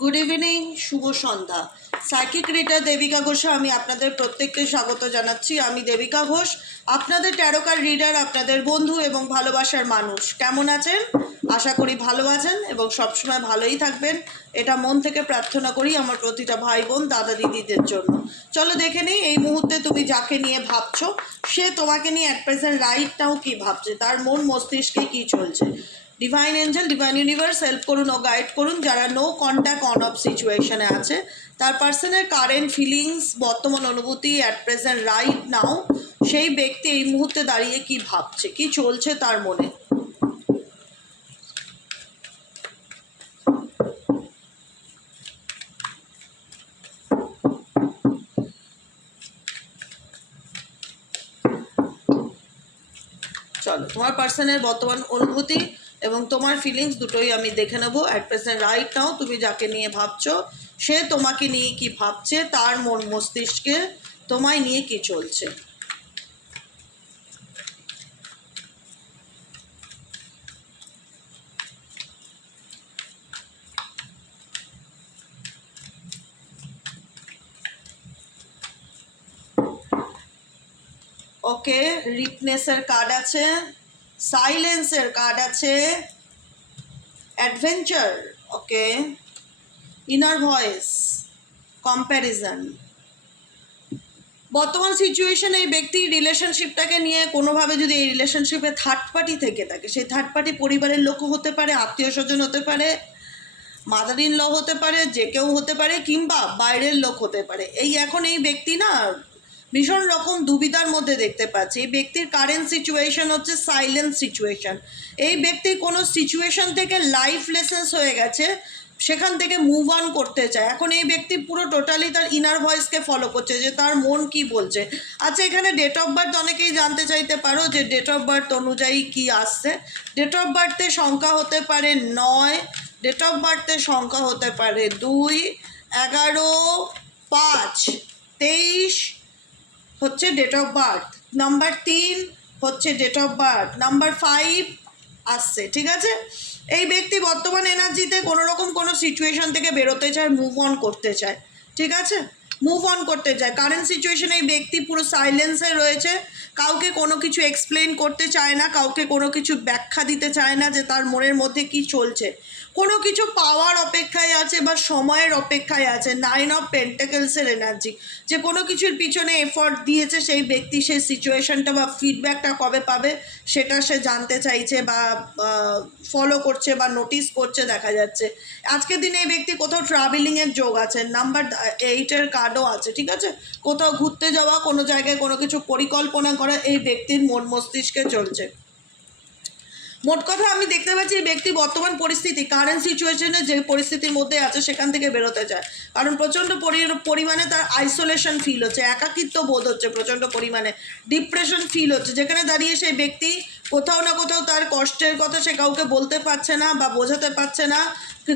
Good evening, শুভ সন্ধ্যা। Psychic reader Devika ঘোষে আমি আপনাদের প্রত্যেককে স্বাগত জানাচ্ছি। আমি দেবিকা ঘোষ, আপনাদের ট্যারোকার রিডার, আপনাদের বন্ধু এবং ভালোবাসার মানুষ। কেমন আছেন? আশা করি ভালো আছেন এবং সবসময় ভালোই থাকবেন, এটা মন থেকে প্রার্থনা করি আমার প্রতিটা ভাই বোন দাদা দিদিদের জন্য। চলো দেখে নিই এই মুহূর্তে তুমি যাকে নিয়ে ভাবছো সে তোমাকে নিয়ে অ্যাট প্রেজেন্ট রাইট নাও কী ভাবছে, তার মন মস্তিষ্কে কী চলছে। Divine angel, divine universe help করুন ও গাইড করুন যারা নো কন্ট্যাক্ট অন অফ সিচুয়েশনে আছে, তার পার্সনের কারেন্ট ফিলিংস, বর্তমান অনুভূতি অ্যাট প্রেজেন্ট রাইট নাও, সেই ব্যক্তি এই মুহূর্তে দাঁড়িয়ে কি ভাবছে, কি চলছে তার মনে। চলো তোমার পার্সনের বর্তমান অনুভূতি এবং তোমার ফিলিংস দুটোই আমি দেখে নেব। অ্যাট প্রেজেন্ট রাইট নাও তুমি যাকে নিয়ে ভাবছো সে তোমাকে নিয়ে কি ভাবছে, তার মন মস্তিষ্কে তোমায় নিয়ে কি চলছে। ওকে, রিপনেসের কার্ড আছে, সাইলেন্সের কার্ড আছে, অ্যাডভেঞ্চার, ওকে, ইনার ভয়েস, কম্প্যারিজন। বর্তমান সিচুয়েশনে এই ব্যক্তি রিলেশনশিপটাকে নিয়ে কোনোভাবে যদি এই রিলেশনশিপে থার্ড পার্টি থেকে থাকে, সেই থার্ড পার্টি পরিবারের লোকও হতে পারে, আত্মীয় স্বজন হতে পারে, মাদার ইন ল হতে পারে, যে কেউ হতে পারে, কিংবা বাইরের লোক হতে পারে। এখন এই ব্যক্তি না ভীষণ রকম দুবিধার মধ্যে দেখতে পাচ্ছি। এই ব্যক্তির কারেন্ট সিচুয়েশন হচ্ছে সাইলেন্ট সিচুয়েশন। এই ব্যক্তি কোনো সিচুয়েশন থেকে লাইফ লেসেন্স হয়ে গেছে, সেখান থেকে মুভ অন করতে চায়। এখন এই ব্যক্তি পুরো টোটালি তার ইনার ভয়েসকে ফলো করছে যে তার মন কি বলছে। আচ্ছা, এখানে ডেট অফ বার্থ অনেকেই জানতে চাইতে পারো যে ডেট অফ বার্থ অনুযায়ী কি আসছে। ডেট অফ বার্থের সংখ্যা হতে পারে 9, ডেট অফ বার্থের সংখ্যা হতে পারে 2, 11, 5, 23 হচ্ছে ডেট অফ বার্থ, নাম্বার 3 হচ্ছে ডেট অফ বার্থ, নাম্বার 5 আসছে। ঠিক আছে, এই ব্যক্তি বর্তমান এনার্জিতে কোনো রকম কোনো সিচুয়েশন থেকে বেরোতে চায়, মুভ অন করতে চায়। ঠিক আছে, মুভ অন করতে চায়। কারেন্ট সিচুয়েশনে এই ব্যক্তি পুরো সাইলেন্সে রয়েছে, কাউকে কোনো কিছু এক্সপ্লেন করতে চায় না, কাউকে কোনো কিছু ব্যাখ্যা দিতে চায় না যে তার মনের মধ্যে কি চলছে। কোনো কিছু পাওয়ার অপেক্ষায় আছে বা সময়ের অপেক্ষায় আছে। 9 অফ পেন্টাকেলসের এনার্জি, যে কোনো কিছুর পিছনে এফর্ট দিয়েছে সেই ব্যক্তি, সেই সিচুয়েশনটা বা ফিডব্যাকটা কবে পাবে সেটা সে জানতে চাইছে বা ফলো করছে বা নোটিস করছে দেখা যাচ্ছে। আজকের দিনে এই ব্যক্তি কোথাও ট্রাভেলিংয়ের যোগ আছে, নাম্বার 8-এর কার্ডও আছে। ঠিক আছে, কোথাও ঘুরতে যাওয়া, কোনো জায়গায় কোনো কিছু পরিকল্পনা করা এই ব্যক্তির মন মস্তিষ্কে চলছে। মোট কথা আমি দেখতে পাচ্ছি এই ব্যক্তি বর্তমান পরিস্থিতি, কারেন্ট সিচুয়েশনে যে পরিস্থিতির মধ্যে আছে সেখান থেকে বেরোতে চায়। কারণ প্রচণ্ড পরিমাণে তার আইসোলেশন ফিল হচ্ছে, একাকিত্ব বোধ হচ্ছে, প্রচণ্ড পরিমাণে ডিপ্রেশন ফিল হচ্ছে, যেখানে দাঁড়িয়ে সেই ব্যক্তি কোথাও না কোথাও তার কষ্টের কথা সে কাউকে বলতে পারছে না বা বোঝাতে পারছে না।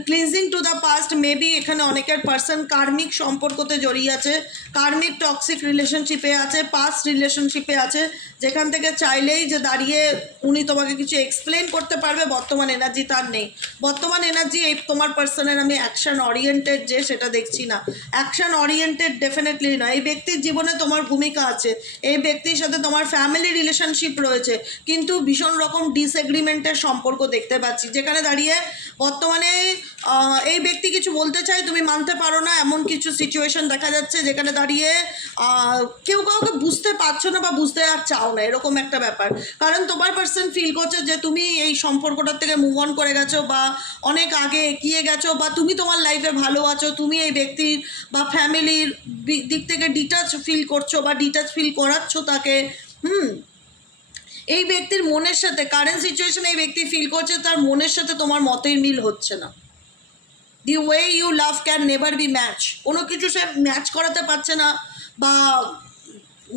Cleansing to the past, maybe এখানে অনেকের পার্সন কার্মিক সম্পর্কতে জড়িয়ে আছে, কার্মিক টক্সিক রিলেশনশিপে আছে, পাস্ট রিলেশনশিপে আছে, যেখান থেকে চাইলেই যে দাঁড়িয়ে উনি তোমাকে কিছু এক্সপ্লেন করতে পারবে, বর্তমান এনার্জি তার নেই। বর্তমান এনার্জি এই তোমার পার্সনের আমি অ্যাকশন ওরিয়েন্টেড যে সেটা দেখছি না, অ্যাকশন ওরিয়েন্টেড ডেফিনেটলি নয়। এই ব্যক্তির জীবনে তোমার ভূমিকা আছে, এই ব্যক্তির সাথে তোমার ফ্যামিলি রিলেশনশিপ রয়েছে, কিন্তু ভীষণ রকম ডিসএগ্রিমেন্টের সম্পর্ক দেখতে পাচ্ছি, যেখানে দাঁড়িয়ে বর্তমানে এই ব্যক্তি কিছু বলতে চাই, তুমি মানতে পারো না, এমন কিছু সিচুয়েশন দেখা যাচ্ছে যেখানে দাঁড়িয়ে কেউ কাউকে বুঝতে পারছো না বা বুঝতে আর চাও না, এরকম একটা ব্যাপার। কারণ তোমার পার্সন ফিল করছে যে তুমি এই সম্পর্কটার থেকে মুভ অন করে গেছো বা অনেক আগে এগিয়ে গেছো, বা তুমি তোমার লাইফে ভালো আছো, তুমি এই ব্যক্তির বা ফ্যামিলির দিক থেকে ডিটাচ ফিল করছো বা ডিটাচ ফিল করাচ্ছ তাকে। এই ব্যক্তির মনের সাথে কারেন্ট সিচুয়েশনে এই ব্যক্তি ফিল করছে তার মনের সাথে তোমার মতের মিল হচ্ছে না। The way you love can never be match, কোনো কিছু সে ম্যাচ করাতে পারছে না বা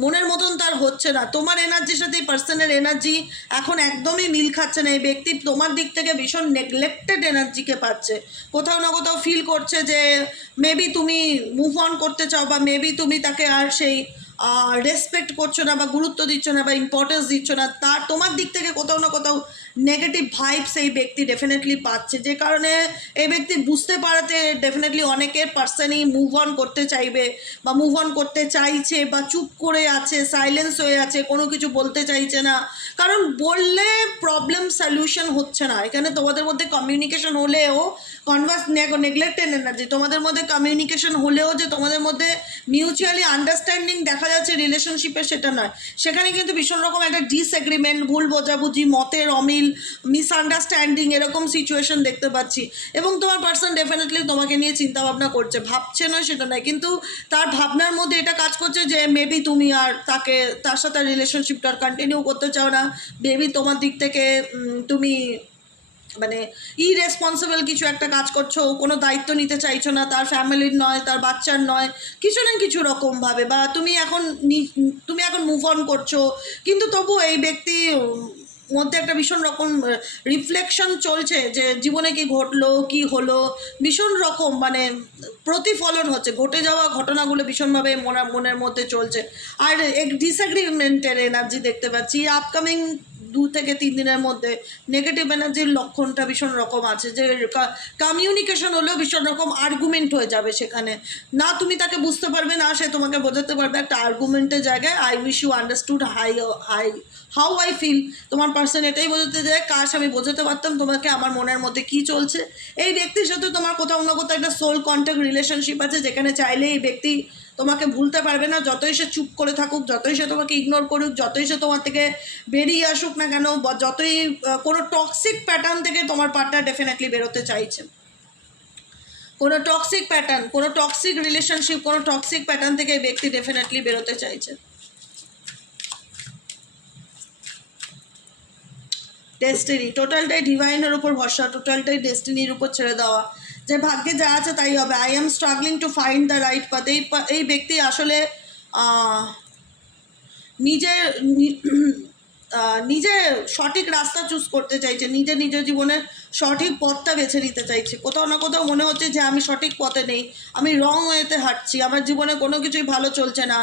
মনের মতন তার হচ্ছে না। তোমার এনার্জির সাথে এই পার্সনের এনার্জি এখন একদমই মিল খাচ্ছে না। এই ব্যক্তি তোমার দিক থেকে ভীষণ নেগলেক্টেড এনার্জিকে পাচ্ছে, কোথাও না কোথাও ফিল করছে যে মেবি তুমি মুভ অন করতে চাও বা মেবি তুমি তাকে আর সেই রেসপেক্ট করছো না বা গুরুত্ব দিচ্ছ না বা ইম্পর্টেন্স দিচ্ছ না, তার তোমার দিক থেকে কোথাও না কোথাও নেগেটিভ ভাইবস এই ব্যক্তি ডেফিনেটলি পাচ্ছে, যে কারণে এই ব্যক্তি বুঝতে পারাতে ডেফিনেটলি অনেকের পার্সনই মুভ অন করতে চাইবে বা মুভ অন করতে চাইছে বা চুপ করে আছে, সাইলেন্স হয়ে আছে, কোনো কিছু বলতে চাইছে না। কারণ বললে প্রবলেম সলিউশন হচ্ছে না। এখানে তোমাদের মধ্যে কমিউনিকেশন হলেও নেগলেক্টেড এনার্জি, তোমাদের মধ্যে কমিউনিকেশন হলেও যে তোমাদের মধ্যে মিউচুয়ালি আন্ডারস্ট্যান্ডিং দেখা যাচ্ছে রিলেশনশিপে, সেটা নয়। সেখানে কিন্তু ভীষণ রকম একটা ডিসএগ্রিমেন্ট, ভুল বোঝাবুঝি, মতের অমিল, মিসআন্ডারস্ট্যান্ডিং, এরকম সিচুয়েশন দেখতে পাচ্ছি। এবং তোমার পার্সন ডেফিনেটলি তোমাকে নিয়ে চিন্তাভাবনা করছে, ভাবছে না সেটা নয়, কিন্তু তার ভাবনার মধ্যে এটা কাজ করছে যে মেবি তুমি আর তার সাথে রিলেশনশিপটা কন্টিনিউ করতে চাও না, মেবি তোমার দিক থেকে তুমি মানে ইরেসপন্সিবল কিছু একটা কাজ করছো, কোনো দায়িত্ব নিতে চাইছো না, তার ফ্যামিলির নয়, তার বাচ্চার নয়, কিছু না কিছু রকমভাবে, বা তুমি এখন মুভ অন করছো, কিন্তু তবু এই ব্যক্তি মধ্যে একটা ভীষণ রকম রিফ্লেকশন চলছে যে জীবনে কি ঘটলো, কি হলো, ভীষণ রকম মানে প্রতিফলন হচ্ছে, ঘটে যাওয়া ঘটনাগুলো ভীষণভাবে মনের মধ্যে চলছে। আর এক ডিসএগ্রিমেন্টের এনার্জি দেখতে পাচ্ছি আপকামিং 2 থেকে 3 দিনের মধ্যে। নেগেটিভ এনার্জির লক্ষণটা ভীষণ রকম আছে, যে কমিউনিকেশন হলেও ভীষণ রকম আর্গুমেন্ট হয়ে যাবে সেখানে, না তুমি তাকে বুঝতে পারবে, না সে তোমাকে বোঝাতে পারবে, একটা আর্গুমেন্টের জায়গায় I wish you understood how I feel. তোমার পার্সন এটাই বোঝাতে যায়, কাশ আমি বোঝাতে পারতাম তোমাকে আমার মনের মধ্যে কী চলছে। এই ব্যক্তির সাথে তোমার কোথাও না কোথাও একটা সোল কন্ট্যাক্ট রিলেশনশিপ আছে, যেখানে চাইলে এই ব্যক্তি তোমাকে ভুলতে পারবে না, যতই সে চুপ করে থাকুক, যতই সে তোমাকে ইগনোর করুক, যতই সে তোমার থেকে বেরিয়ে আসুক না কেন, বা যতই কোনো টক্সিক প্যাটার্ন থেকে তোমার পার্টনার ডেফিনেটলি বেরোতে চাইছে, কোনো টক্সিক প্যাটার্ন, কোনো টক্সিক রিলেশনশিপ, কোনো টক্সিক প্যাটার্ন থেকে এই ব্যক্তি ডেফিনেটলি বেরোতে চাইছে। ডেস্টিনি, টোটালটাই ডিভাইনের উপর ভরসা, টোটালটাই ডেস্টিনির উপর ছেড়ে দেওয়া, যে ভাগ্যে যা আছে তাই হবে। I am struggling to find the right path. এই ব্যক্তি আসলে নিজে সঠিক রাস্তা চুজ করতে চাইছে, নিজের জীবনের সঠিক পথটা বেছে নিতে চাইছে। কোথাও না কোথাও মনে হচ্ছে যে আমি সঠিক পথে নেই, আমি রং ওয়েতে হাঁটছি, আমার জীবনে কোনো কিছুই ভালো চলছে না,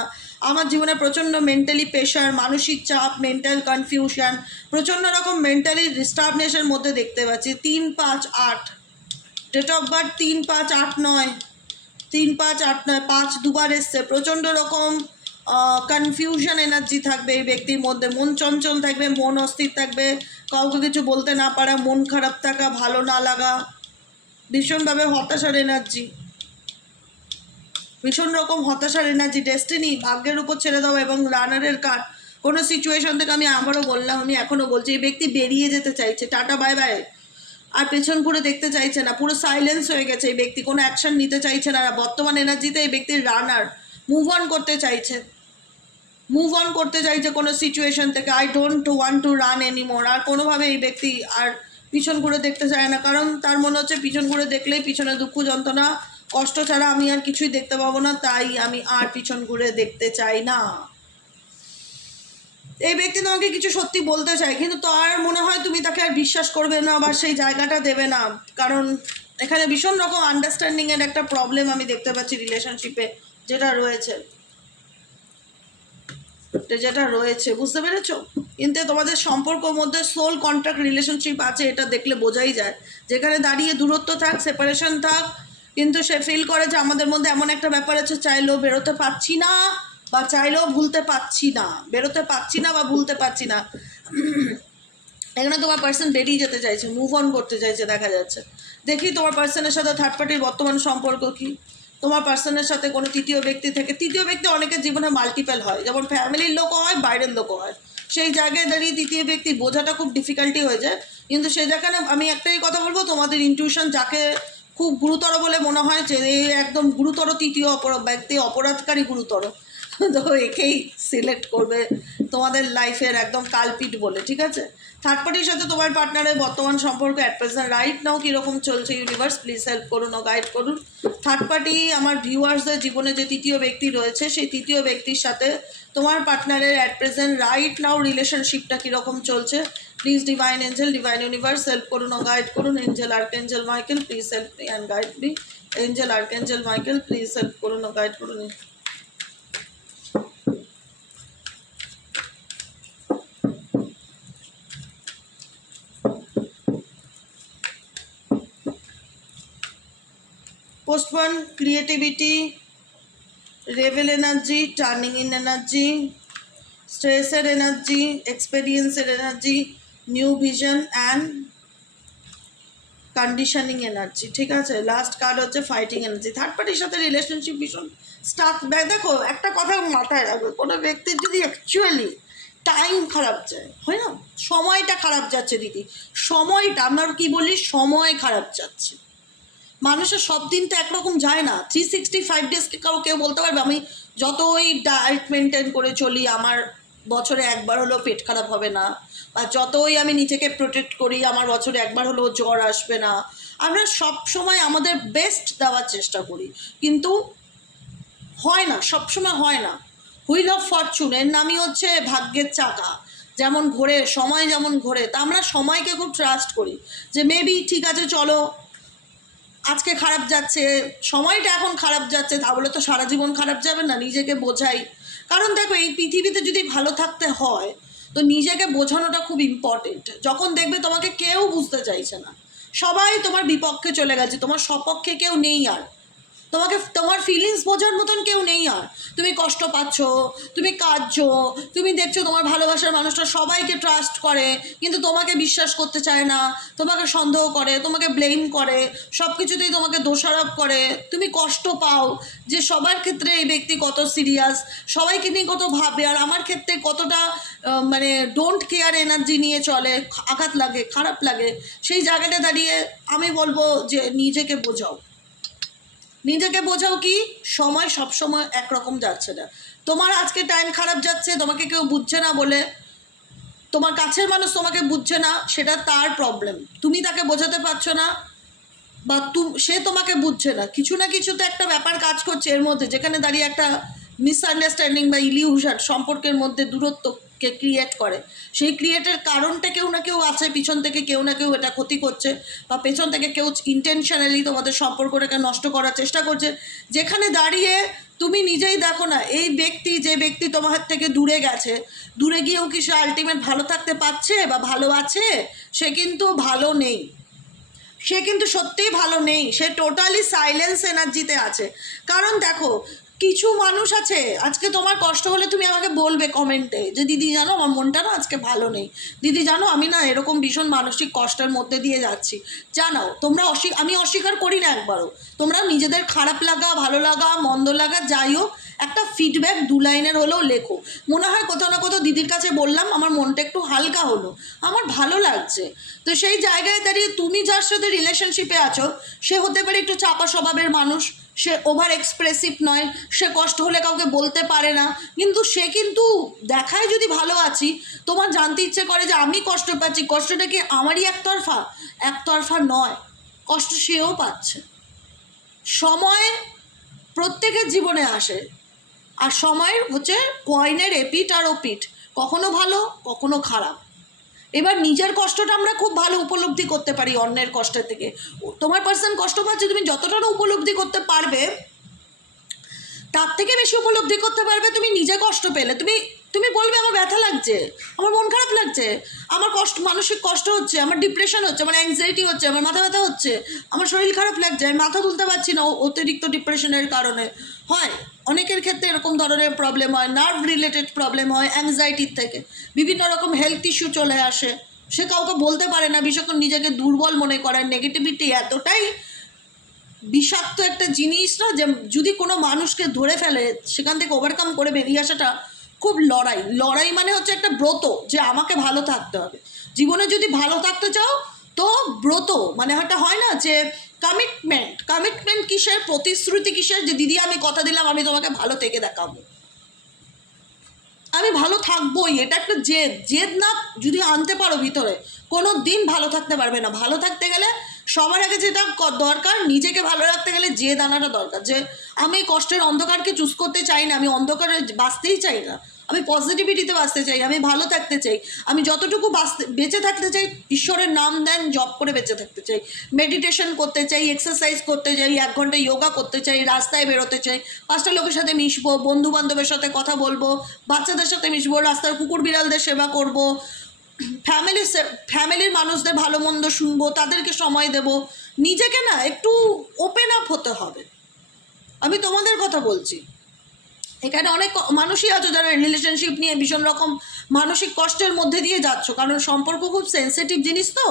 আমার জীবনে প্রচণ্ড মেন্টালি প্রেশার, মানসিক চাপ, মেন্টাল কনফিউশন, প্রচণ্ড রকম মেন্টালি ডিস্টার্বনেসের মধ্যে দেখতে পাচ্ছি। 3-5-8 ডেট অফ বার্থ, 3-5-8-9, 3-5-8-9, 5 দুবার এসছে। প্রচণ্ড রকম কনফিউশন এনার্জি থাকবে এই ব্যক্তির মধ্যে, মন চঞ্চল থাকবে, মন অস্থির থাকবে, কাউকে কিছু বলতে না পারা, মন খারাপ থাকা, ভালো না লাগা, ভীষণভাবে হতাশার এনার্জি, ভীষণ রকম হতাশার এনার্জি। ডেস্টিনি, ভাগ্যের উপর ছেড়ে দেওয়া এবং রানারের কার্ড। কোনো সিচুয়েশন থেকে আমি আবারও বললাম, আমি এখনও বলছি, এই ব্যক্তি বেরিয়ে যেতে চাইছে, টাটা বাই বাই, আর পেছন ঘুরে দেখতে চাইছে না, পুরো সাইলেন্স হয়ে গেছে এই ব্যক্তি, কোনো অ্যাকশন নিতে চাইছে না। বর্তমান এনার্জিতে এই ব্যক্তির রানার, মুভ অন করতে চাইছে, কোনো সিচুয়েশন থেকে। I don't want to run anymore. আর কোনোভাবে এই ব্যক্তি আর পিছন ঘুরে দেখতে চায় না, কারণ তার মনে হচ্ছে পিছন ঘুরে দেখলেই পিছনে দুঃখ যন্ত্রণা কষ্ট ছাড়া আমি আর কিছুই দেখতে পাবো না, তাই আমি আর পিছন ঘুরে দেখতে চাই না। এই ব্যক্তি তোমাকে কিছু সত্যি বলতে চায়, কিন্তু তার মনে হয় তুমি তাকে আর বিশ্বাস করবে না বা সেই জায়গাটা দেবে না, কারণ এখানে ভীষণ রকম আন্ডারস্ট্যান্ডিংয়ের একটা প্রবলেম আমি দেখতে পাচ্ছি রিলেশনশিপে, যেটা রয়েছে, বুঝতে পেরেছো? কিন্তু তোমাদের সম্পর্কের মধ্যে সোল কন্ট্রাক্ট রিলেশনশিপ আছে, এটা দেখলে বোঝাই যায়। যেখানে দাঁড়িয়ে দূরত্ব থাক, সেপারেশন থাক, কিন্তু সে ফিল করে যে আমাদের মধ্যে এমন একটা ব্যাপার আছে, চাইলেও বেরোতে পারছি না বা চাইলেও ভুলতে পারছি না, বেরোতে পারছি না বা ভুলতে পারছি না। এখানে তোমার পার্সন বেরিয়ে যেতে চাইছে, মুভ অন করতে চাইছে দেখা যাচ্ছে। দেখি তোমার পার্সনের সাথে থার্ড পার্টির বর্তমান সম্পর্ক কি। তোমার পার্সনের সাথে কোনো তৃতীয় ব্যক্তি থেকে, তৃতীয় ব্যক্তি অনেকের জীবনে মাল্টিপল হয়, যেমন ফ্যামিলির লোকও হয়, বাইরের লোকও হয়। সেই জায়গায় দাঁড়িয়ে তৃতীয় ব্যক্তি বোঝাটা খুব ডিফিকাল্টি হয়ে যায়, কিন্তু সেই জায়গায় আমি একটাই কথা বলবো, তোমাদের ইনটিউশন যাকে খুব গুরুতর বলে মনে হয়, যে একদম গুরুতর তৃতীয় ব্যক্তি, অপরাধকারী গুরুতর, তো একেই সিলেক্ট করবে তোমাদের লাইফের একদম কালপিট বলে, ঠিক আছে? থার্ড পার্টির সাথে তোমার পার্টনারের বর্তমান সম্পর্ক অ্যাট প্রেজেন্ট রাইট নাও কীরকম চলছে, ইউনিভার্স প্লিজ হেল্প করুন ও গাইড করুন। থার্ড পার্টি আমার ভিউয়ার্সদের জীবনে যে তৃতীয় ব্যক্তি রয়েছে, সেই তৃতীয় ব্যক্তির সাথে তোমার পার্টনারের অ্যাট প্রেজেন্ট রাইট নাও রিলেশনশিপটা কীরকম চলছে, please divine angel, divine universe help করুন ও গাইড করুন। Angel archangel Michael please help me and guide me. Angel archangel Michael please help করুন ও গাইড করুন। Postpone creativity, revel energy, turning in energy, স্ট্রেসের এনার্জি, এক্সপেরিয়েন্সের energy, new vision and conditioning energy. ঠিক আছে, লাস্ট কার্ড হচ্ছে fighting energy. Third পার্টির সাথে রিলেশনশিপ ভীষণ স্টার্ট। দেখো একটা কথা মাথায় রাখবে, কোনো ব্যক্তির যদি অ্যাকচুয়ালি টাইম খারাপ যায়, হয় না, সময়টা খারাপ যাচ্ছে দিদি, সময়টা আমরা কি বলি, সময় খারাপ যাচ্ছে। মানুষের সব দিন তো একরকম যায় না। 365 ডেজকে কেউ বলতে পারবে আমি যতই ডায়েট মেনটেন করে চলি আমার বছরে একবার হলেও পেট খারাপ হবে না, বা যতই আমি নিজেকে প্রোটেক্ট করি আমার বছরে একবার হলেও জ্বর আসবে না। আমরা সব সময় আমাদের বেস্ট দেওয়ার চেষ্টা করি, কিন্তু হয় না, সবসময় হয় না। হুইল অফ ফরচুন এর নামই হচ্ছে ভাগ্যের চাকা, যেমন ঘোরে, সময় যেমন ঘোরে, তা আমরা সময়কে খুব ট্রাস্ট করি যে মেবি ঠিক আছে চলো আজকে খারাপ যাচ্ছে, সময়টা এখন খারাপ যাচ্ছে, তা বলে তো সারা জীবন খারাপ যাবে না। নিজেকে বোঝাই, কারণ দেখো এই পৃথিবীতে যদি ভালো থাকতে হয় তো নিজেকে বোঝানোটা খুব ইম্পর্টেন্ট। যখন দেখবে তোমাকে কেউ বুঝতে চাইছে না, সবাই তোমার বিপক্ষে চলে গেছে, তোমার সপক্ষে কেউ নেই আর, তোমাকে তোমার ফিলিংস বোঝার মতন কেউ নেই আর, তুমি কষ্ট পাচ্ছ, তুমি কাঁদছো, তুমি দেখছো তোমার ভালোবাসার মানুষটা সবাইকে ট্রাস্ট করে কিন্তু তোমাকে বিশ্বাস করতে চায় না, তোমাকে সন্দেহ করে, তোমাকে ব্লেম করে, সব কিছুতেই তোমাকে দোষারোপ করে, তুমি কষ্ট পাও যে সবার ক্ষেত্রে এই ব্যক্তি কত সিরিয়াস, সবাইকে নিয়ে কত ভাবে, আর আমার ক্ষেত্রে কতটা মানে ডোন্ট কেয়ার এনার্জি নিয়ে চলে, আঘাত লাগে, খারাপ লাগে। সেই জায়গাটা দাঁড়িয়ে আমি বলবো যে নিজেকে বোঝাও, নিজেকে বোঝাও কি সময় সবসময় একরকম যাচ্ছে না। তোমার আজকে টাইম খারাপ যাচ্ছে, তোমাকে কেউ বুঝছে না বলে, তোমার কাছের মানুষ তোমাকে বুঝছে না, সেটা তার প্রবলেম, তুমি তাকে বোঝাতে পারছো না, বা সে তোমাকে বুঝছে না। কিছু না কিছু তো একটা ব্যাপার কাজ করছে এর মধ্যে, যেখানে দাঁড়িয়ে একটা মিসআন্ডারস্ট্যান্ডিং বা ইলিউশন সম্পর্কের মধ্যে দূরত্বকে ক্রিয়েট করে। সেই ক্রিয়েটের কারণটা কেউ না কেউ আছে, পিছন থেকে কেউ না কেউ এটা ক্ষতি করছে, বা পেছন থেকে কেউ ইন্টেনশনালি তোমাদের সম্পর্কটাকে নষ্ট করার চেষ্টা করছে। যেখানে দাঁড়িয়ে তুমি নিজেই দেখো না, এই ব্যক্তি, যে ব্যক্তি তোমার থেকে দূরে গেছে, দূরে গিয়েও কি সে আলটিমেট ভালো থাকতে পারছে বা ভালো আছে? সে কিন্তু ভালো নেই, সে কিন্তু সত্যিই ভালো নেই, সে টোটালি সাইলেন্স এনার্জিতে আছে। কারণ দেখো কিছু মানুষ আছে, আজকে তোমার কষ্ট হলে তুমি আমাকে বলবে কমেন্টে যে দিদি জানো আমার মনটা না আজকে ভালো নেই, দিদি জানো আমি না এরকম ভীষণ মানসিক কষ্টের মধ্যে দিয়ে যাচ্ছি। জানাও, তোমরা আমি অস্বীকার করি না একবারও, তোমরা নিজেদের খারাপ লাগা, ভালো লাগা, মন্দ লাগা যাই হোক একটা ফিডব্যাক 2 লাইনের হলেও লেখো। মনে হয় কোথাও না কোথাও দিদির কাছে বললাম, আমার মনটা একটু হালকা হলো, আমার ভালো লাগছে। তো সেই জায়গায় দাঁড়িয়ে তুমি যার সাথে রিলেশনশিপে আছো সে হতে পারে একটু চাপা স্বভাবের মানুষ, সে ওভার এক্সপ্রেসিভ নয়, সে কষ্ট হলে কাউকে বলতে পারে না, কিন্তু সে কিন্তু দেখায় যদি ভালো আছি, তোমার জানতে ইচ্ছে করে যে আমি কষ্ট পাচ্ছি, কষ্টটা কি আমারই একতরফা? একতরফা নয়, কষ্ট সেও পাচ্ছে। সময় প্রত্যেকের জীবনে আসে, আর সময়ের হচ্ছে কয়েনের এপিঠ আর ওপিঠ, কখনো ভালো কখনো খারাপ। এবার নিজের কষ্টটা আমরা খুব ভালো উপলব্ধি করতে পারি অন্যের কষ্টের থেকে। তোমার পার্সন কষ্ট পাচ্ছে, তুমি যতটা না উপলব্ধি করতে পারবে তার থেকে বেশি উপলব্ধি করতে পারবে তুমি নিজে কষ্ট পেলে। তুমি বলবে আমার ব্যথা লাগছে, আমার মন খারাপ লাগছে, আমার কষ্ট, মানসিক কষ্ট হচ্ছে, আমার ডিপ্রেশন হচ্ছে, আমার অ্যাংজাইটি হচ্ছে, আমার মাথা ব্যথা হচ্ছে, আমার শরীর খারাপ লাগছে, আমি মাথা তুলতে পারছি না অতিরিক্ত ডিপ্রেশনের কারণে। হয় অনেকের ক্ষেত্রে এরকম ধরনের প্রবলেম হয়, নার্ভ রিলেটেড প্রবলেম হয়, অ্যাংজাইটির থেকে বিভিন্ন রকম হেলথ ইস্যু চলে আসে, সে কাউকে বলতে পারে না, বিশেষত নিজেকে দুর্বল মনে করে। নেগেটিভিটি এতটাই বিষাক্ত একটা জিনিস না, যে যদি কোনো মানুষকে ধরে ফেলে সেখান থেকে ওভারকাম করে বেরিয়ে আসাটা খুব লড়াই মানে হচ্ছে একটা ব্রত, যে আমাকে ভালো থাকতে হবে জীবনে। যদি ভালো থাকতে চাও তো ব্রত মানে একটা হয় না যে কমিটমেন্ট কিসের, প্রতিশ্রুতি কিসের, যে দিদি আমি কথা দিলাম আমি তোমাকে ভালো থেকে দেখাবো, আমি ভালো থাকবোই, এটা একটা জেদ না যদি আনতে পারো ভিতরে, কোনো দিন ভালো থাকতে পারবে না। ভালো থাকতে গেলে সবার আগে যেটা দরকার, নিজেকে ভালো রাখতে গেলে জেদ আনাটা দরকার, যে আমি কষ্টের অন্ধকারকে চুজ করতে চাই না, আমি অন্ধকারে বাঁচতেই চাই না, আমি পজিটিভিটিতে বাঁচতে চাই, আমি ভালো থাকতে চাই, আমি যতটুকু বেঁচে থাকতে চাই ঈশ্বরের নাম দেন জপ করে বেঁচে থাকতে চাই, মেডিটেশন করতে চাই, এক্সারসাইজ করতে চাই, 1 ঘন্টা যোগা করতে চাই, রাস্তায় বেরোতে চাই, 5টা লোকের সাথে মিশবো, বন্ধু বান্ধবের সাথে কথা বলবো, বাচ্চাদের সাথে মিশবো, রাস্তার কুকুর বিড়ালদের সেবা করব, ফ্যামিলির মানুষদের ভালো মন্দ শুনবো, তাদেরকে সময় দেব, নিজেকে না একটু ওপেন আপ হতে হতে হবে। আমি তোমাদের কথা বলছি, এখানে অনেক মানুষই আছো যারা রিলেশনশিপ নিয়ে ভীষণ রকম মানসিক কষ্টের মধ্যে দিয়ে যাচ্ছ, কারণ সম্পর্ক খুব সেন্সিটিভ জিনিস। তো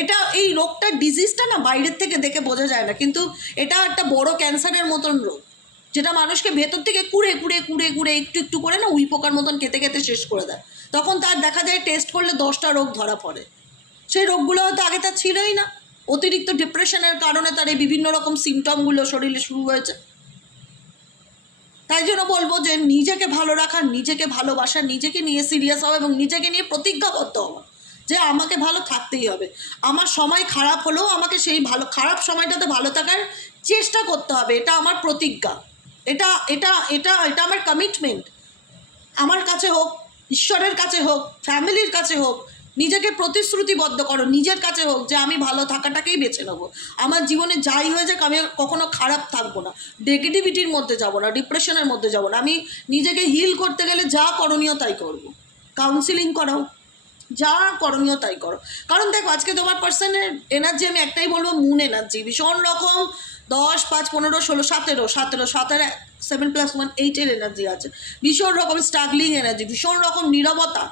এটা, এই রোগটার ডিজিজটা না বাইরের থেকে দেখে বোঝা যায় না, কিন্তু এটা একটা বড় ক্যান্সারের মতন রোগ, যেটা মানুষকে ভেতর থেকে কুড়ে কুড়ে কুড়ে কুড়ে একটু একটু করে না উই পোকার মতন খেতে খেতে শেষ করে দেয়। তখন তার দেখা যায় টেস্ট করলে 10টা রোগ ধরা পড়ে। সেই রোগগুলো হয়তো আগে তার ছিলই না, অতিরিক্ত ডিপ্রেশনের কারণে তার এই বিভিন্ন রকম সিমটমগুলো শরীরে শুরু হয়েছে। তাই জন্য বলবো যে নিজেকে ভালো রাখা, নিজেকে ভালোবাসা, নিজেকে নিয়ে সিরিয়াস হওয়া এবং নিজেকে নিয়ে প্রতিজ্ঞাবদ্ধ হওয়া যে আমাকে ভালো থাকতেই হবে। আমার সময় খারাপ হলেও আমাকে সেই ভালো খারাপ সময়টাতে ভালো থাকার চেষ্টা করতে হবে, এটা আমার প্রতিজ্ঞা, এটা এটা এটা এটা আমার কমিটমেন্ট। আমার কাছে হোক, ঈশ্বরের কাছে হোক, ফ্যামিলির কাছে হোক, নিজেকে প্রতিশ্রুতিবদ্ধ করো, নিজের কাছে হোক যে আমি ভালো থাকাটাকেই বেছে নেবো। আমার জীবনে যাই হয়ে যাক আমি কখনো খারাপ থাকবো না, নেগেটিভিটির মধ্যে যাব না, ডিপ্রেশনের মধ্যে যাব না। আমি নিজেকে হিল করতে গেলে যা করণীয় তাই করব, কাউন্সিলিং করাও, যা করণীয় তাই করো। কারণ দেখো আজকে তোমার পার্সনের এনার্জি আমি একটাই বলবো, মুন এনার্জি ভীষণ রকম 10, 5, 15, 16, 17, 7+1 8-এর এনার্জি আছে, ভীষণ রকম স্ট্রাগলিং এনার্জি, ভীষণ রকম নীরবতা,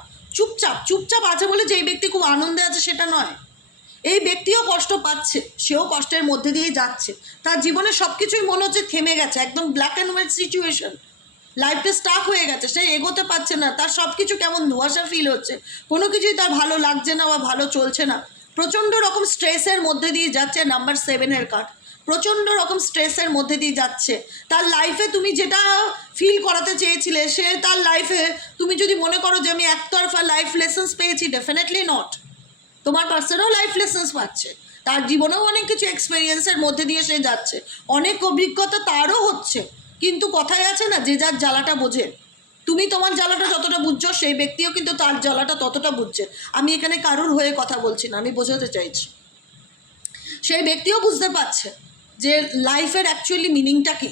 চুপচাপ আছে বলে যে এই ব্যক্তি খুব আনন্দে আছে সেটা নয়। এই ব্যক্তিও কষ্ট পাচ্ছে, সেও কষ্টের মধ্যে দিয়ে যাচ্ছে, তার জীবনে সব কিছুই মনে হচ্ছে থেমে গেছে, একদম ব্ল্যাক অ্যান্ড হোয়াইট সিচুয়েশন, লাইফটা স্টাক হয়ে গেছে, সে এগোতে পারছে না, তার সব কিছু কেমন ধোঁয়াশা ফিল হচ্ছে, কোনো কিছুই তার ভালো লাগছে না বা ভালো চলছে না, প্রচণ্ড রকম স্ট্রেসের মধ্যে দিয়ে যাচ্ছে। নাম্বার 7-এর কার্ড, প্রচণ্ড রকম স্ট্রেসের মধ্যে দিয়ে যাচ্ছে। তার লাইফে তুমি যেটা ফিল করাতে চেয়েছিলে, সে তার লাইফে তুমি যদি মনে করো যে আমি একতরফা লাইফ লেসন্স পেয়েছি, ডেফিনেটলি নট। তোমার পার্সনও লাইফ লেসন্স পাচ্ছে, তার জীবনেও অনেক কিছু এক্সপেরিয়েন্সের মধ্যে দিয়ে সে যাচ্ছে, অনেক অভিজ্ঞতা তারও হচ্ছে, কিন্তু কথায় আছে না যে যার জ্বালাটা বোঝে। তুমি তোমার জ্বালাটা যতটা বুঝছো সেই ব্যক্তিও কিন্তু তার জ্বালাটা ততটা বুঝছে। আমি এখানে কারুর হয়ে কথা বলছি না, আমি বোঝাতে চাইছি সেই ব্যক্তিও বুঝতে পারছে যে লাইফের অ্যাকচুয়ালি মিনিংটা কী,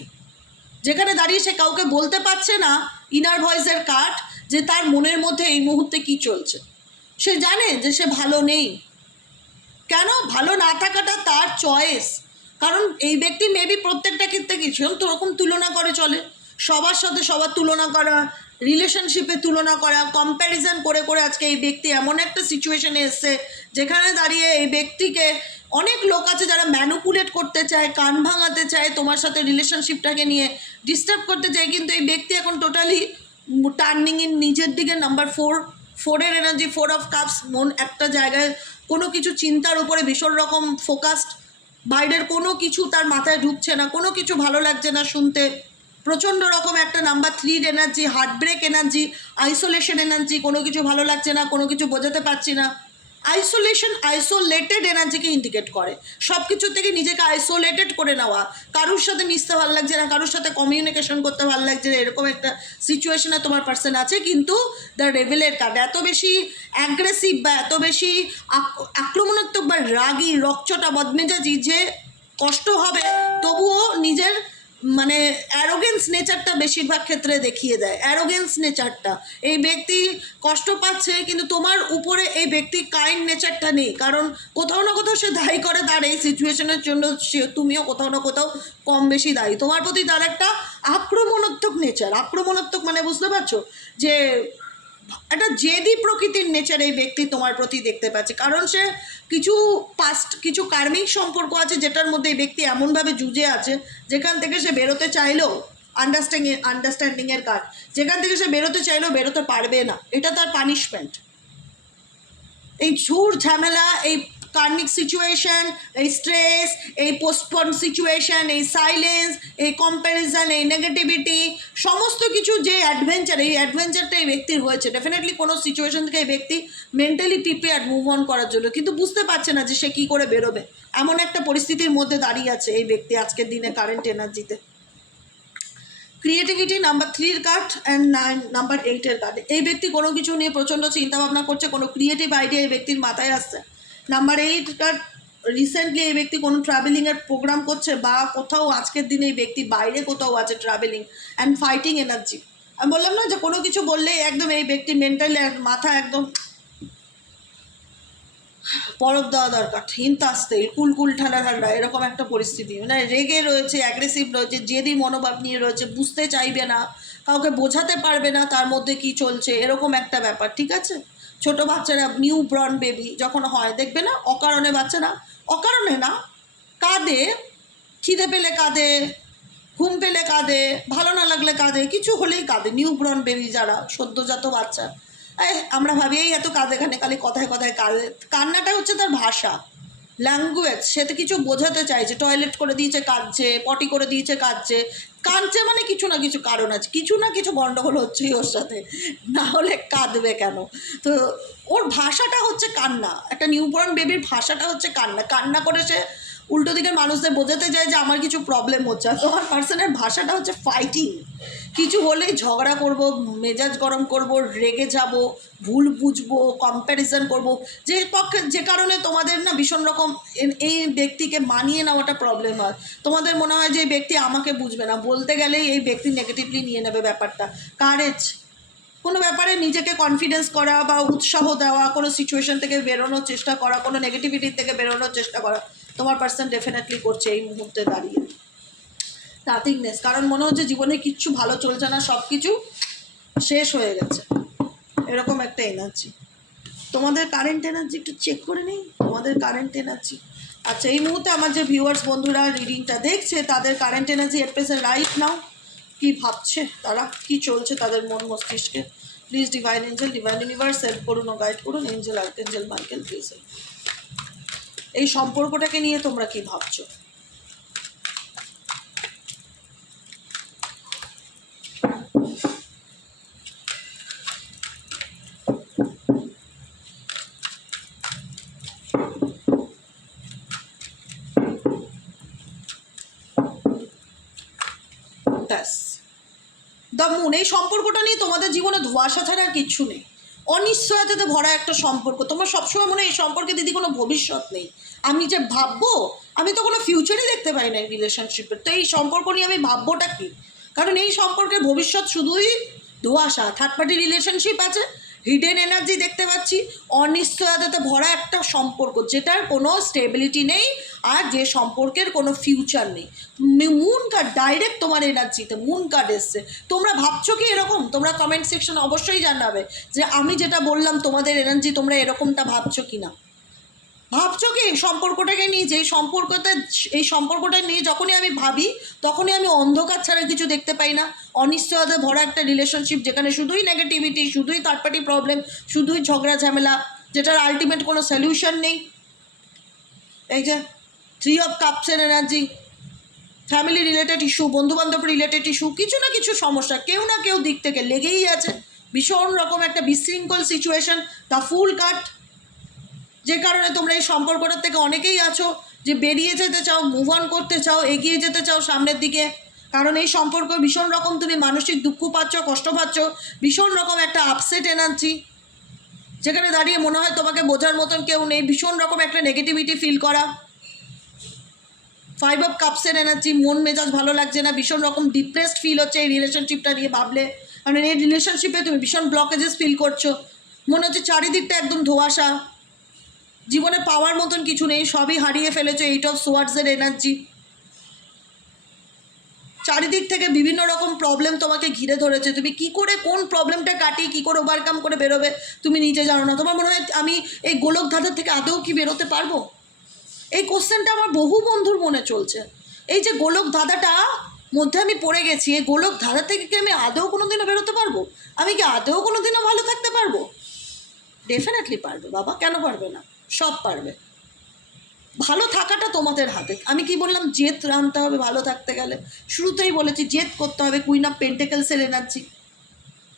যেখানে দাঁড়িয়ে সে কাউকে বলতে পারছে না ইনার ভয়েসের কাট যে তার মনের মধ্যে এই মুহূর্তে কী চলছে। সে জানে যে সে ভালো নেই, কেন ভালো না থাকাটা তার চয়েস, কারণ এই ব্যক্তি মেবি প্রত্যেকটা ক্ষেত্রে কিছু রকম তুলনা করে চলে, সবার সাথে সবার তুলনা করা, রিলেশনশিপে তুলনা করা, কম্প্যারিজন করে করে আজকে এই ব্যক্তি এমন একটা সিচুয়েশনে এসছে যেখানে দাঁড়িয়ে এই ব্যক্তিকে অনেক লোক আছে যারা ম্যানুপুলেট করতে চায়, কান ভাঙাতে চায়, তোমার সাথে রিলেশনশিপটাকে নিয়ে ডিস্টার্ব করতে চায়, কিন্তু এই ব্যক্তি এখন টোটালি টার্নিং ইন নিজের দিকে। নাম্বার 4-এর এনার্জি, 4 অফ কাপস, মন একটা জায়গায় কোনো কিছু চিন্তার উপরে ভীষণ রকম ফোকাসড, বাইরের কোনো কিছু তার মাথায় ঢুকছে না, কোনো কিছু ভালো লাগছে না শুনতে, প্রচণ্ড রকম একটা। নাম্বার 3-র energy, heartbreak energy, isolation energy, কোনো কিছু ভালো লাগছে না, কোনো কিছু বোঝাতে পারছি না। আইসোলেটেড এনার্জিকে ইন্ডিকেট করে, সব কিছু থেকে নিজেকে আইসোলেটেড করে নেওয়া, কারোর সাথে মিশতে ভালো লাগছে না, কারোর সাথে কমিউনিকেশন করতে ভালো লাগছে না, এরকম একটা সিচুয়েশনে তোমার পার্সন আছে। কিন্তু দ্য ডেভিলের কার্ড এত বেশি অ্যাগ্রেসিভ বা এত বেশি আক্রমণাত্মক বা রাগী, রকচটা, বদমেজাজি যে কষ্ট হবে তবুও নিজের মানে অ্যারোগেন্স নেচারটা বেশিরভাগ ক্ষেত্রে দেখিয়ে দেয়, অ্যারোগেন্স নেচারটা। এই ব্যক্তি কষ্ট পাচ্ছে কিন্তু তোমার উপরে এই ব্যক্তি কাইন্ড নেচারটা নেই, কারণ কোথাও না কোথাও সে দায়ী করে তার এই সিচুয়েশনের জন্য, সে তুমিও কোথাও না কোথাও কম বেশি দায়ী। তোমার প্রতি তার একটা আক্রমণাত্মক নেচার, আক্রমণাত্মক মানে বুঝতে পারছো যে একটা জেদি প্রকৃতির নেচার এই ব্যক্তি তোমার প্রতি দেখতে পাচ্ছে, কারণ সে কিছু কার্মিক সম্পর্ক আছে যেটার মধ্যে এই ব্যক্তি এমনভাবে জুজে আছে যেখান থেকে সে বেরোতে চাইলেও, আন্ডারস্ট্যান্ডিংয়ের কার্ড, যেখান থেকে সে বেরোতে চাইলেও বেরোতে পারবে না, এটা তার পানিশমেন্ট। এই ঝুর ঝামেলা, এই কার্মিক সিচুয়েশন, এই স্ট্রেস, এই পোস্টপন সিচুয়েশন, এই সাইলেন্স, এই কম্প্যারিজন, এই নেগেটিভিটি, সমস্ত কিছু যে অ্যাডভেঞ্চার, এই অ্যাডভেঞ্চারটা এই ব্যক্তির হয়েছে ডেফিনেটলি কোনো সিচুয়েশন থেকে এই ব্যক্তি মেন্টালি প্রিপেয়ার্ড মুভ অন করার জন্য, কিন্তু বুঝতে পারছে না যে সে কী করে বেরোবে। এমন একটা পরিস্থিতির মধ্যে দাঁড়িয়ে আছে এই ব্যক্তি আজকের দিনে কারেন্ট এনার্জিতে। ক্রিয়েটিভিটি নাম্বার 3-র কার্ড অ্যান্ড নাম্বার 8-এর কার্ড। এই ব্যক্তি কোনো কিছু নিয়ে প্রচণ্ড চিন্তাভাবনা করছে, কোনো ক্রিয়েটিভ আইডিয়া এই ব্যক্তির মাথায় আসছে। নাম্বার 8 কার্ড, রিসেন্টলি এই ব্যক্তি কোনো ট্রাভেলিংয়ের প্রোগ্রাম করছে বা কোথাও আজকের দিনে এই ব্যক্তি বাইরে কোথাও আছে ট্রাভেলিং। অ্যান্ড ফাইটিং এনার্জি, আমি বললাম না যে কোনো কিছু বললেই একদম এই ব্যক্তি মেন্টালি মাথা একদম বরফ দেওয়া দরকার, হিমত আসতে, কুল ঠান্ডা ঠান্ডা এরকম একটা পরিস্থিতি, মানে রেগে রয়েছে, অ্যাগ্রেসিভ রয়েছে, জেদি মনোভাব নিয়ে রয়েছে, বুঝতে চাইবে না, কাউকে বোঝাতে পারবে না তার মধ্যে কি চলছে, এরকম একটা ব্যাপার। ঠিক আছে, ছোট বাচ্চারা নিউ ব্রন বেবি যখন হয় দেখবে না, অকারণে বাচ্চারা, অকারণে না, কাঁদে, খিদে পেলে কাঁদে, ঘুম পেলে কাঁদে, ভালো না লাগলে কাঁদে, কিছু হলেই কাঁদে। নিউ ব্রন বেবি যারা সদ্যজাত বাচ্চা, আমরা ভাবি এই এত কাঁদে, এখানে খালি কথায় কথায় কাঁদে। কান্নাটা হচ্ছে তার ভাষা, ল্যাঙ্গুয়েজ, সে তো কিছু বোঝাতে চাইছে, টয়লেট করে দিয়েছে কাঁদছে, পটি করে দিয়েছে কাঁদছে, কাঁদছে মানে কিছু না কিছু কারণ আছে, কিছু না কিছু গণ্ডগোল হচ্ছেই ওর সাথে, না হলে কাঁদবে কেন? তো ওর ভাষাটা হচ্ছে কান্না, একটা নিউবর্ন বেবির ভাষাটা হচ্ছে কান্না। কান্না করে সে উল্টো দিকের মানুষদের বোঝাতে চায় যে আমার কিছু প্রবলেম হচ্ছে। আর তোমার পার্সনের ভাষাটা হচ্ছে ফাইটিং, কিছু হলেই ঝগড়া করব, মেজাজ গরম করব, রেগে যাব, ভুল বুঝবো, কম্প্যারিজন করব, যে কারণে তোমাদের না ভীষণ রকম এই ব্যক্তিকে মানিয়ে নেওয়াটা প্রবলেম হয়। তোমাদের মনে হয় যে এই ব্যক্তি আমাকে বুঝবে না, বলতে গেলেই এই ব্যক্তি নেগেটিভলি নিয়ে নেবে ব্যাপারটা। কারেজ, কোনো ব্যাপারে নিজেকে কনফিডেন্স করা বা উৎসাহ দেওয়া, কোনো সিচুয়েশন থেকে বেরোনোর চেষ্টা করা, কোনো নেগেটিভিটি থেকে বেরোনোর চেষ্টা করা, তোমার পার্সন ডেফিনেটলি করছে এই মুহূর্তে দাঁড়িয়ে। নাথিংনেস, কারণ মনে হচ্ছে জীবনে কিচ্ছু ভালো চলছে না, সব কিছু শেষ হয়ে গেছে, এরকম একটা এনার্জি। তোমাদের কারেন্ট এনার্জি একটু চেক করে নিই, তোমাদের কারেন্ট এনার্জি। আচ্ছা, এই মুহূর্তে আমার যে ভিউয়ার্স বন্ধুরা রিডিংটা দেখছে, তাদের current energy at present right now কী ভাবছে, তারা কী চলছে তাদের মন মস্তিষ্কে। Please divine angel, divine universe help করুন ও গাইড করুন। এঞ্জেল, আর্কএঞ্জেল মাইকেল, প্লিজ এই সম্পর্কটাকে নিয়ে তোমরা কী ভাবছো? দ্য মুন, এই সম্পর্কটা নিয়ে তোমাদের জীবনে ধোঁয়াশা ছাড়া আর কিচ্ছু নেই, অনিশ্চয়তাতে ভরা একটা সম্পর্ক। তোমার সবসময় মনে হয় এই সম্পর্কে দিদি কোনো ভবিষ্যৎ নেই, আমি যে ভাববো, আমি তো কোনো ফিউচারই দেখতে পাই না এই রিলেশনশিপের, তো এই সম্পর্ক নিয়ে আমি ভাববোটা কি? কারণ এই সম্পর্কের ভবিষ্যৎ শুধুই ধোঁয়াশা। থার্ড পার্টি রিলেশনশিপ আছে, হিডেন এনার্জি দেখতে পাচ্ছি, অনিশ্চয়তাতে ভরা একটা সম্পর্ক যেটার কোনো স্টেবিলিটি নেই, আর যে সম্পর্কের কোনো ফিউচার নেই। মুন কার্ড ডাইরেক্ট তোমার এনার্জিতে মুন কার্ড এসছে। তোমরা ভাবছো কি এরকম? তোমরা কমেন্ট সেকশন অবশ্যই জানাবে যে আমি যেটা বললাম তোমাদের এনার্জি তোমরা এরকমটা ভাবছো কি না। ভাবছো কি সম্পর্কটাকে নিয়ে, যে এই সম্পর্কটা নিয়ে যখনই আমি ভাবি তখনই আমি অন্ধকার ছাড়া কিছু দেখতে পাই না। অনিশ্চয়তা ভরা একটা রিলেশনশিপ যেখানে শুধুই নেগেটিভিটি, শুধুই থার্ড পার্টি প্রবলেম, শুধুই ঝগড়া ঝামেলা, যেটার আলটিমেট কোনো সলিউশন নেই। এই যে 3 অফ কাপসের এনার্জি, ফ্যামিলি রিলেটেড ইস্যু, বন্ধুবান্ধব রিলেটেড ইস্যু, কিছু না কিছু সমস্যা কেউ না কেউ দিক থেকে লেগেই আছে। ভীষণ রকম একটা বিশৃঙ্খল সিচুয়েশন, দ্য ফুল কাট, যে কারণে তোমরা এই সম্পর্কটার থেকে অনেকেই আছো যে বেরিয়ে যেতে চাও, মুভ অন করতে চাও, এগিয়ে যেতে চাও সামনের দিকে। কারণ এই সম্পর্ক ভীষণ রকম তুমি মানসিক দুঃখ পাচ্ছ, কষ্ট পাচ্ছ, ভীষণ রকম একটা আপসেট এনার্জি, যেখানে দাঁড়িয়ে মনে হয় তোমাকে বোঝার মতন কেউ নেই, ভীষণ রকম একটা নেগেটিভিটি ফিল করা। 5 অফ কাপসের এনার্জি, মন মেজাজ ভালো লাগছে না, ভীষণ রকম ডিপ্রেসড ফিল হচ্ছে এই রিলেশনশিপটা নিয়ে ভাবলে। কারণ এই রিলেশনশিপে তুমি ভীষণ ব্লকেজেস ফিল করছো, মনে হচ্ছে চারিদিকটা একদম ধোঁয়াশা, জীবনে পাওয়ার মতন কিছু নেই, সবই হারিয়ে ফেলেছো। 8 অফ সোয়ার্ডসের এনার্জি, চারিদিক থেকে বিভিন্ন রকম প্রবলেম তোমাকে ঘিরে ধরেছে, তুমি কি করে কোন প্রবলেমটা কাটিয়ে কী করে ওভারকাম করে বেরোবে তুমি নিজে জানো না। তোমার মনে হয় আমি এই গোলক ধাঁধার থেকে আদৌ কি বেরোতে পারবো? এই কোশ্চেনটা আমার বহু বন্ধুর মনে চলছে। এই যে গোলক ধাঁধাটা মধ্যে আমি পড়ে গেছি, এই গোলক ধাঁধা থেকে কি আমি আদৌ কোনো দিনও বেরোতে পারবো? আমি কি আদৌ কোনো দিনও ভালো থাকতে পারবো? ডেফিনেটলি পারবে বাবা, কেন পারবে না? সব পারবে। ভালো থাকাটা তোমাদের হাতে। আমি কি বললাম? জেদ আনতে হবে ভালো থাকতে গেলে, শুরুতেই বলেছি জেদ করতে হবে। কুইন অফ পেন্টেকেলসের এনার্জি,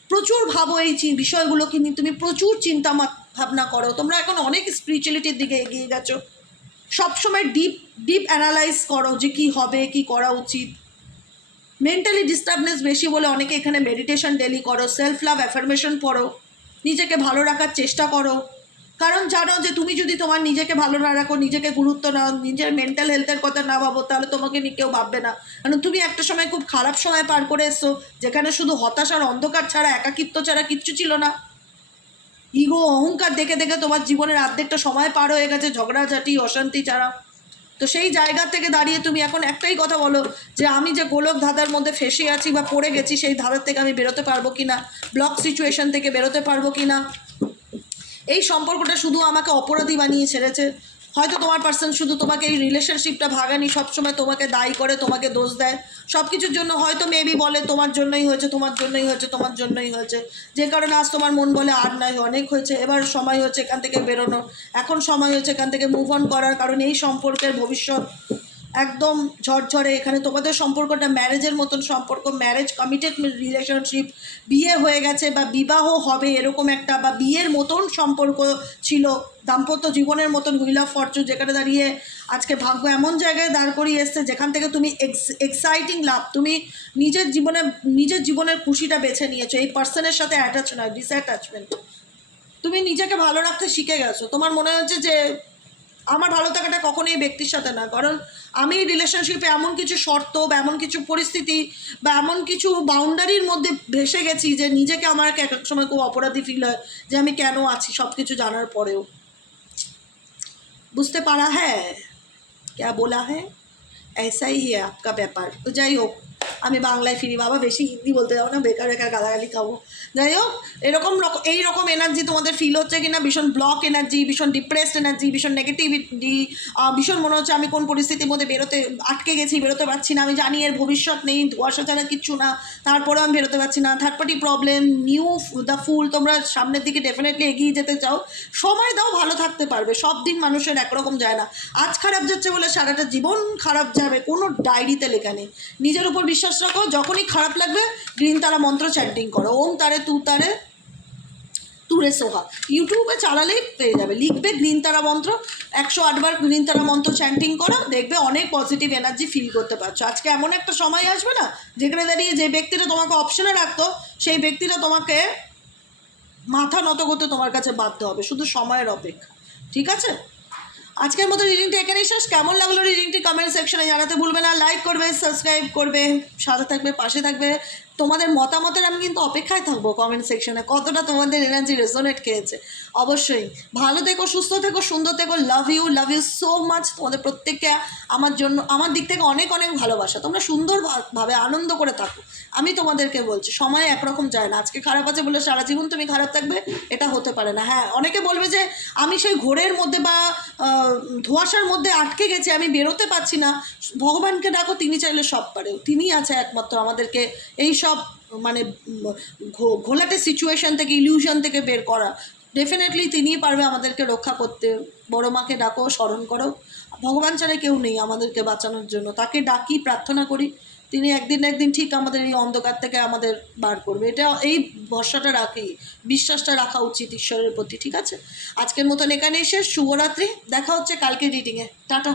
প্রচুর ভাবো এই বিষয়গুলোকে নিয়ে, তুমি প্রচুর চিন্তা ভাবনা করো। তোমরা এখন অনেক স্পিরিচুয়ালিটির দিকে এগিয়ে গেছো, সবসময় ডিপ অ্যানালাইজ করো যে কী হবে, কী করা উচিত। মেন্টালি ডিস্টার্বনেস বেশি বলে অনেকে এখানে মেডিটেশন ডেলি করো, সেলফ লাভ অ্যাফার্মেশন পড়ো, নিজেকে ভালো রাখার চেষ্টা করো। কারণ জানো যে তুমি যদি তোমার নিজেকে ভালো না রাখো, নিজেকে গুরুত্ব নাও, নিজের মেন্টাল হেলথের কথা না ভাবো, তাহলে তোমাকে নিয়ে কেউ ভাববে না। কারণ তুমি একটা সময় খুব খারাপ সময় পার করে এসছো, যেখানে শুধু হতাশার অন্ধকার ছাড়া, একাকিত্ব ছাড়া কিচ্ছু ছিল না। ইগো অহংকার দেখে দেখে তোমার জীবনের অর্ধেকটা সময় পার হয়ে গেছে ঝগড়াঝাটি অশান্তি ছাড়া। তো সেই জায়গা থেকে দাঁড়িয়ে তুমি এখন একটাই কথা বলো যে আমি যে গোলক ধাঁধার মধ্যে ফেসে আছি বা পড়ে গেছি, সেই ধাঁধার থেকে আমি বেরোতে পারবো কি না, ব্লক সিচুয়েশন থেকে বেরোতে পারবো কি না। এই সম্পর্কটা শুধু আমাকে অপরাধী বানিয়ে ছেড়েছে। হয়তো তোমার পার্সন শুধু তোমাকে এই রিলেশনশিপটা ভাগানি, সবসময় তোমাকে দায়ী করে, তোমাকে দোষ দেয় সব কিছুর জন্য। হয়তো মেবি বলে তোমার জন্যই হয়েছে, তোমার জন্যই হয়েছে, তোমার জন্যই হয়েছে, যে কারণে আজ তোমার মন বলে আর নয়, অনেক হয়েছে, এবার সময় হচ্ছে এখান থেকে বেরোনোর, এখন সময় হচ্ছে এখান থেকে মুভ অন করার। কারণ এই সম্পর্কের ভবিষ্যৎ একদম ঝরঝরে। এখানে তোমাদের সম্পর্কটা ম্যারেজের মতন সম্পর্ক, ম্যারেজ কমিটেড রিলেশনশিপ, বিয়ে হয়ে গেছে বা বিবাহ হবে এরকম একটা, বা বিয়ের মতন সম্পর্ক ছিল, দাম্পত্য জীবনের মতন হুইল অফ ফরচুন, যেখানে দাঁড়িয়ে আজকে ভাগ্য এমন জায়গায় দাঁড় করিয়ে এসছে যেখান থেকে তুমি এক্সাইটিং লাভ, তুমি নিজের জীবনের খুশিটা বেছে নিয়েছো। এই পার্সনের সাথে অ্যাটাচ নয়, ডিসঅ্যাটাচমেন্ট। তুমি নিজেকে ভালো রাখতে শিখে গেছো। তোমার মনে হচ্ছে যে আমার ভালো থাকাটা কখনোই এই ব্যক্তির সাথে না, কারণ আমি রিলেশনশিপে এমন কিছু শর্ত বা এমন কিছু পরিস্থিতি বা এমন কিছু বাউন্ডারির মধ্যে ভেসে গেছি যে নিজেকে আমার এক এক সময় খুব অপরাধী ফিল হয় যে আমি কেন আছি সব কিছু জানার পরেও। বুঝতে পারা হ্যাঁ ক্যা বলা হ্যাঁ ऐसा ही है आपका ব্যাপার। তো যাই হোক, আমি বাংলায় ফিরি, বাবা বেশি হিন্দি বলতে যাবো না, বেকার বেকার গালাগালি খাবো। যাই হোক, এইরকম এনার্জি তোমাদের ফিল হচ্ছে কিনা, ভীষণ ব্লক এনার্জি, ভীষণ ডিপ্রেসড এনার্জি, ভীষণ নেগেটিভিটি, ভীষণ মনে হচ্ছে আমি কোন পরিস্থিতির মধ্যে আটকে গেছি, বেরোতে পারছি না, আমি জানি এর ভবিষ্যৎ নেই, ধোঁয়াশা ছাড়া কিচ্ছু না, তারপরেও আমি বেরোতে পারছি না, থার্ড পার্টি প্রবলেম, দ্য ফুল। তোমরা সামনের দিকে ডেফিনেটলি এগিয়ে যেতে চাও, সময় দাও, ভালো থাকতে পারবে। সব দিন মানুষের একরকম যায় না। আজ খারাপ যাচ্ছে বলে সারাটা জীবন খারাপ যাবে কোনো ডায়েরিতে লেখা নেই। নিজের উপর বিশ্বাস রাখো, যখনই খারাপ লাগবে গ্রিন তারা মন্ত্র চ্যান্টিং করো, ওম তারে তু তারে তুরে সোহা, ইউটিউবে চালালেই পেয়ে যাবে, লিখবে গ্রিন তারা মন্ত্র, 108 বার গ্রিন তারা মন্ত্র চ্যান্টিং করো, দেখবে অনেক পজিটিভ এনার্জি ফিল করতে পারছো। আজকে এমন একটা সময় আসবে না যেখানে দাঁড়িয়ে যে ব্যক্তিটা তোমাকে অপশনে রাখতো সেই ব্যক্তিটা তোমাকে মাথা নত করতে তোমার কাছে বাধ্য হবে, শুধু সময়ের অপেক্ষা। ঠিক আছে, আজকের মতো রিডিংটি এখানেই শেষ। কেমন লাগলো রিডিংটি কমেন্ট সেকশনে জানাতে ভুলবে না। লাইক করবে, সাবস্ক্রাইব করবে, সাথে থাকবে, পাশে থাকবে। তোমাদের মতামতের আমি কিন্তু অপেক্ষায় থাকবো কমেন্ট সেকশনে, কতটা তোমাদের এনার্জি রেজোনেট খেয়েছে। অবশ্যই ভালো থেকো, সুস্থ থেকো, সুন্দর থেকো। Love you so much. তোমাদের প্রত্যেককে আমার দিক থেকে অনেক অনেক ভালোবাসা। তোমরা সুন্দরভাবে আনন্দ করে থাকো। আমি তোমাদেরকে বলছি, সময় একরকম যায় না। আজকে খারাপ আছে বলে সারা জীবন তুমি খারাপ থাকবে, এটা হতে পারে না। হ্যাঁ, অনেকে বলবে যে আমি সেই ঘোরের মধ্যে বা ধোঁয়াশার মধ্যে আটকে গেছি, আমি বেরোতে পারছি না। ভগবানকে ডাকো, তিনি চাইলে সব পারে। তিনিই আছে একমাত্র আমাদেরকে এই সব মানে ঘোলাটে সিচুয়েশন থেকে, ইলিউশন থেকে বের করা। ডেফিনেটলি তিনিই পারবে আমাদেরকে রক্ষা করতে। বড় মাকে ডাকো, স্মরণ করো। ভগবান ছাড়া কেউ নেই আমাদেরকে বাঁচানোর জন্য। তাকে ডাকি, প্রার্থনা করি, তিনি একদিন না একদিন ঠিক আমাদের এই অন্ধকার থেকে আমাদের বার করবে। এই ভরসাটা রাখি, বিশ্বাসটা রাখা উচিত ঈশ্বরের প্রতি। ঠিক আছে, আজকের মতন এখানে এসে শুভরাত্রি। দেখা হচ্ছে কালকে রিডিংয়ে। টাটা।